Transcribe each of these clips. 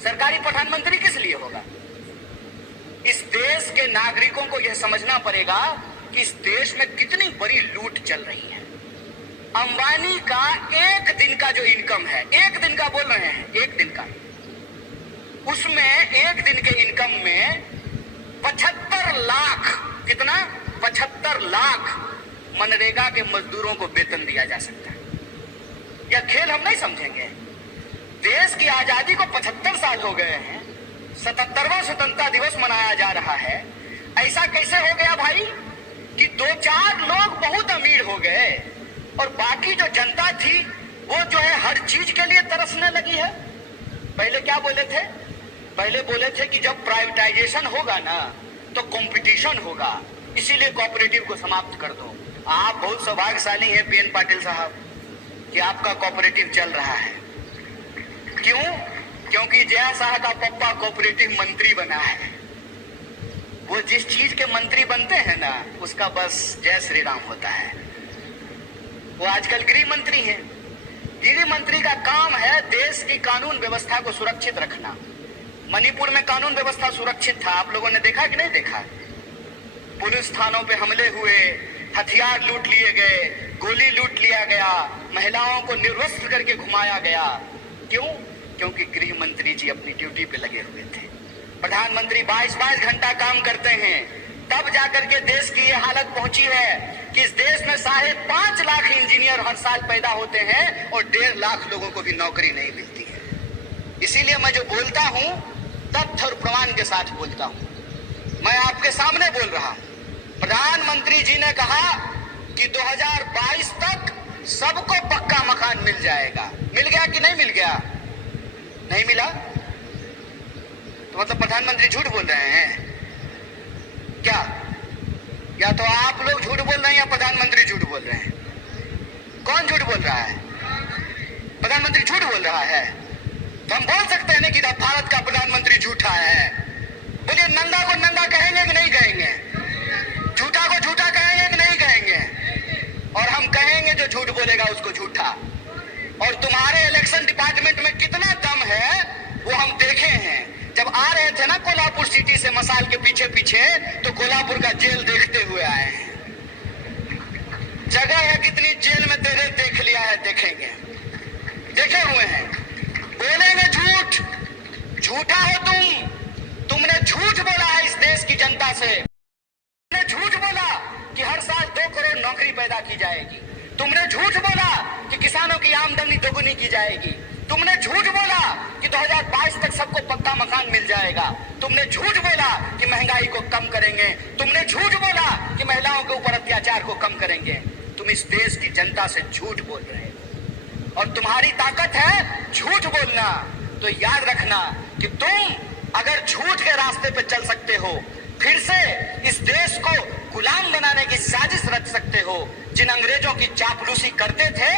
सरकारी प्रधानमंत्री किस लिए होगा? इस देश के नागरिकों को यह समझना पड़ेगा कि इस देश में कितनी बड़ी लूट चल रही है। अंबानी का एक दिन का जो इनकम है, एक दिन का बोल रहे हैं, एक दिन का, उसमें एक दिन के इनकम में 75 लाख, कितना? 75 लाख मनरेगा के मजदूरों को वेतन दिया जा सकता है। यह खेल हम नहीं समझेंगे। देश की आजादी को 75 साल हो गए हैं, 77वां स्वतंत्रता दिवस मनाया जा रहा है। ऐसा कैसे हो गया भाई कि 2-4 लोग बहुत अमीर हो गए और बाकी जो जनता थी वो जो है हर चीज के लिए तरसने लगी है? पहले क्या बोले थे? पहले बोले थे कि जब प्राइवेटाइजेशन होगा ना तो कंपटीशन होगा, इसीलिए कोऑपरेटिव को समाप्त कर दो। आप बहुत सौभाग्यशाली हैं पीएन पाटिल साहब कि आपका कोऑपरेटिव चल रहा है। क्यों? क्योंकि जय शाह का पप्पा कोऑपरेटिव मंत्री बना है। वो जिस चीज के मंत्री बनते हैं ना उसका बस जय श्री राम होता है। वो आजकल गृह मंत्री हैं। गृह मंत्री का काम है देश की कानून व्यवस्था को सुरक्षित रखना। मणिपुर में कानून व्यवस्था सुरक्षित था, आप लोगों ने देखा कि नहीं देखा? पुलिस थानों पे हमले हुए, हथियार लूट लिए गए, गोली लूट लिया गया, महिलाओं को निर्वस्त्र करके घुमाया गया। क्यों? क्योंकि गृह मंत्री जी अपनी ड्यूटी पे लगे हुए थे। प्रधानमंत्री 22-22 घंटा काम करते हैं, तब जाकर के देश की ये हालत पहुंची है कि इस देश में 5.5 लाख इंजीनियर हर साल पैदा होते हैं और 1.5 लाख लोगों को भी नौकरी नहीं मिलती है। इसीलिए मैं जो बोलता हूं तथ्य और प्रमाण के साथ बोलता हूं। मैं आपके सामने बोल रहा हूं। प्रधानमंत्री जी ने कहा कि 2022 तक सबको पक्का मकान मिल जाएगा। मिल गया कि नहीं मिल गया? नहीं मिला तो मतलब प्रधानमंत्री झूठ बोल रहे हैं क्या? या तो आप लोग झूठ बोल रहे हैं या प्रधानमंत्री झूठ बोल रहे हैं? कौन झूठ बोल रहा है? प्रधानमंत्री झूठ बोल रहा है। तो हम बोल सकते हैं ना कि भारत का प्रधानमंत्री झूठा है। बोलिए, नंगा को नंगा कहेंगे कि नहीं कहेंगे? झूठा को झूठा कहेंगे कि नहीं कहेंगे? और हम कहेंगे जो झूठ बोलेगा उसको झूठा। और तुम्हारे इलेक्शन डिपार्टमेंट में कितना दम है वो हम देखे हैं। जब आ रहे थे ना कोल्हापुर सिटी से मसाल के पीछे पीछे, तो कोल्हापुर का जेल देखते हुए आए हैं। जगह है कितनी जेल में तेरे देख लिया है, देखेंगे, देखे हुए हैं। बोलेंगे झूठ, झूठा हो तुमने झूठ बोला है इस देश की जनता से। तुमने झूठ बोला कि हर साल 2 करोड़ नौकरी पैदा की जाएगी। तुमने झूठ बोला कि किसानों की आमदनी दोगुनी की जाएगी। तुमने झूठ बोला कि 2022 तक सबको पक्का मकान मिल जाएगा। तुमने झूठ बोला कि महंगाई को कम करेंगे। तुमने झूठ बोला कि महिलाओं के ऊपर अत्याचार को कम करेंगे। तुम इस देश की जनता से झूठ बोल रहे हो और तुम्हारी ताकत है झूठ बोलना। तो याद रखना कि तुम अगर झूठ के रास्ते पे चल सकते हो, फिर से इस देश को गुलाम बनाने की साजिश रच सकते हो। जिन अंग्रेजों की चापलूसी करते थे,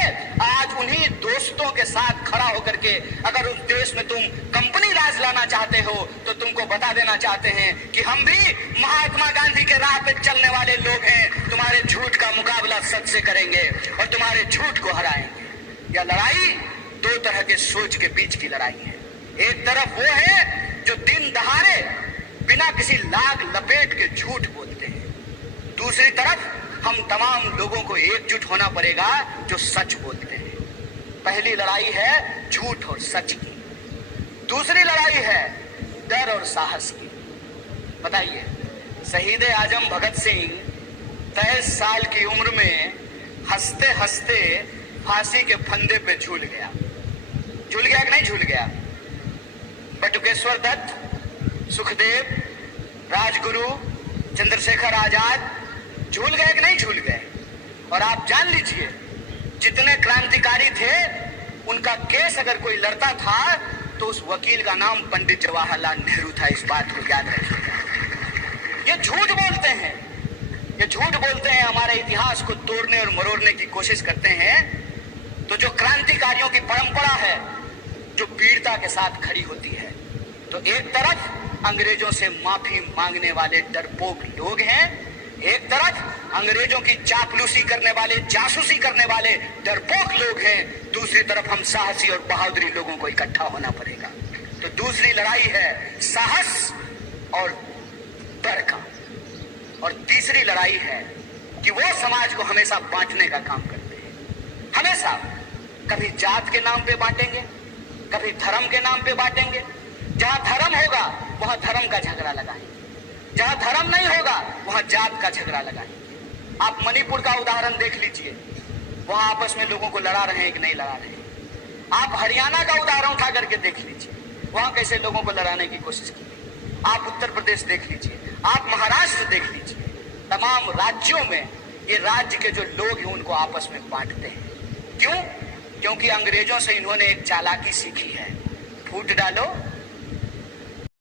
आज उन्हीं दोस्तों के साथ खड़ा होकर के अगर उस देश में तुम कंपनी राज लाना चाहते हो तो तुमको बता देना चाहते हैं कि हम भी महात्मा गांधी के राह पे चलने वाले लोग हैं। तुम्हारे झूठ का मुकाबला सच से करेंगे और तुम्हारे झूठ को हराएंगे। यह लड़ाई 2 तरह के सोच के बीच की लड़ाई है। एक तरफ वो है जो दिन दहाड़े बिना किसी लाग लपेट के झूठ बोलते हैं। दूसरी तरफ हम तमाम लोगों को एकजुट होना पड़ेगा जो सच बोलते हैं। पहली लड़ाई है झूठ और सच की, दूसरी लड़ाई है डर और साहस की। बताइए, शहीद आजम भगत सिंह 23 साल की उम्र में हंसते हंसते फांसी के फंदे पे झूल गया। झूल गया कि नहीं झूल गया? बटुकेश्वर दत्त, सुखदेव, राजगुरु, चंद्रशेखर आजाद झूल गए कि नहीं झूल गए? और आप जान लीजिए, जितने क्रांतिकारी थे उनका केस अगर कोई लड़ता था तो उस वकील का नाम पंडित जवाहरलाल नेहरू था। इस बात को याद रखिएगा। ये झूठ बोलते हैं, ये झूठ बोलते हैं, हमारे इतिहास को तोड़ने और मरोड़ने की कोशिश करते हैं। तो जो क्रांतिकारियों की परंपरा है जो वीरता के साथ खड़ी होती है, तो एक तरफ अंग्रेजों से माफी मांगने वाले डरपोक लोग हैं, एक तरफ अंग्रेजों की चापलूसी करने वाले, जासूसी करने वाले डरपोक लोग हैं, दूसरी तरफ हम साहसी और बहादुरी लोगों को इकट्ठा होना पड़ेगा। तो दूसरी दूसरी लड़ाई है साहस और डर का, और तीसरी लड़ाई है कि वो समाज को हमेशा बांटने का काम करते हैं। हमेशा कभी जात के नाम पे बांटेंगे, कभी धर्म के नाम पे बांटेंगे। जहां धर्म होगा वहां धर्म का झगड़ा लगाएंगे, जहां धर्म नहीं होगा वहां जात का झगड़ा लगाएंगे। आप मणिपुर का उदाहरण देख लीजिए, वहां आपस में लोगों को लड़ा रहे हैं कि नहीं लड़ा रहे हैं। आप हरियाणा का उदाहरण उठा करके देख लीजिए, वहां कैसे लोगों को लड़ाने की कोशिश की। आप उत्तर प्रदेश देख लीजिए, आप महाराष्ट्र देख लीजिए, तमाम राज्यों में ये राज्य के जो लोग हैं उनको आपस में बांटते हैं। क्यों? क्योंकि अंग्रेजों से इन्होंने एक चालाकी सीखी है, फूट डालो